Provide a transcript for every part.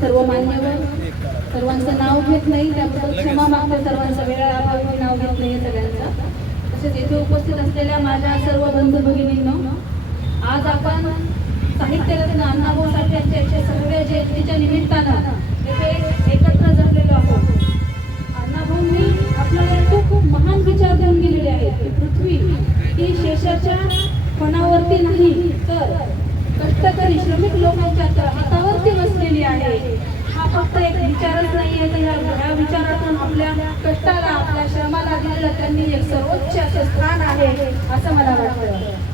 सर्व मान्यवर, सर्वांचं नाव घेत नाही त्याबद्दल क्षमा मागते, सर्वांचा वेळा अभावी नाव घेत नाही सगळ्यांचं. तसेच येथे उपस्थित असलेल्या माझ्या सर्व बंधू भगिनींनो, आज आपण साहित्यरत्न अण्णाभाऊ साठे यांच्या सर्व जयंतीच्या निमित्तानं येथे एकत्र जमलेलो आहोत. अण्णाभाऊंनी आपल्याला खूप महान विचार देऊन गेलेले आहेत की पृथ्वी ही शेषाच्या फणावरती नाही तर कष्टकरी श्रमिक लोकांच्या हातावरती बसलेली आहे. हा फक्त एक विचारच नाही आहे, तर या विचारातून आपल्या कष्टाला, आपल्या श्रमाला दिलेलं त्यांनी एक सर्वोच्च असं स्थान आहे असं मला वाटतं.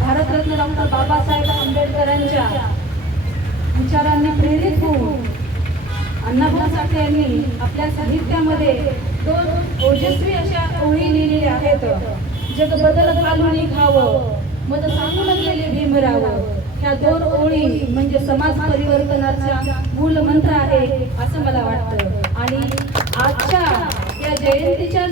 भारतरत्न डॉक्टर बाबासाहेब आंबेडकरांच्या विचारांनी प्रेरित होऊन अण्णाभाऊ साठे यांनी आपल्या साहित्यामध्ये 2 ओजस्वी अशा ओळी लिहिलेल्या आहेत. जग बदल घालून खावं, मग सांगून गेले भीमराव. ह्या 2 ओळी म्हणजे समाज परिवर्तनाचा मूल मंत्र आहे असं मला वाटतं. आणि आजच्या या जयंतीच्या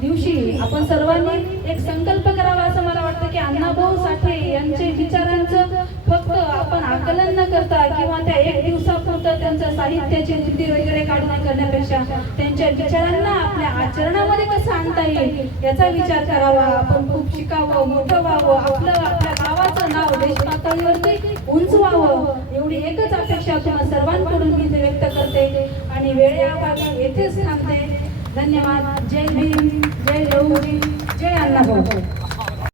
दिवशी आपण सर्वांनी एक संकल्प करावा असं मला वाटतं की अण्णाभाऊ साठे यांचे विचारांचं फक्त आपण आकलन न करता किंवा त्या एक दिवसापुरतं त्यांचं साहित्याची कृती वगैरे काढून करण्यापेक्षा त्यांच्या विचारांना आपल्या आचरणामध्ये कसं आणता येईल याचा विचार करावा. आपण खूप शिकावं, मोठं व्हावं, आपल्या गावाचं नाव देश पातळीवरती उंचवावं एवढी एकच अपेक्षा तुम्हा सर्वांकडून मी इथे व्यक्त करते आणि वेळेअभावी येथेच थांबते. धन्यवाद. जय भीम, जय लहू, जय अण्णाभाऊ.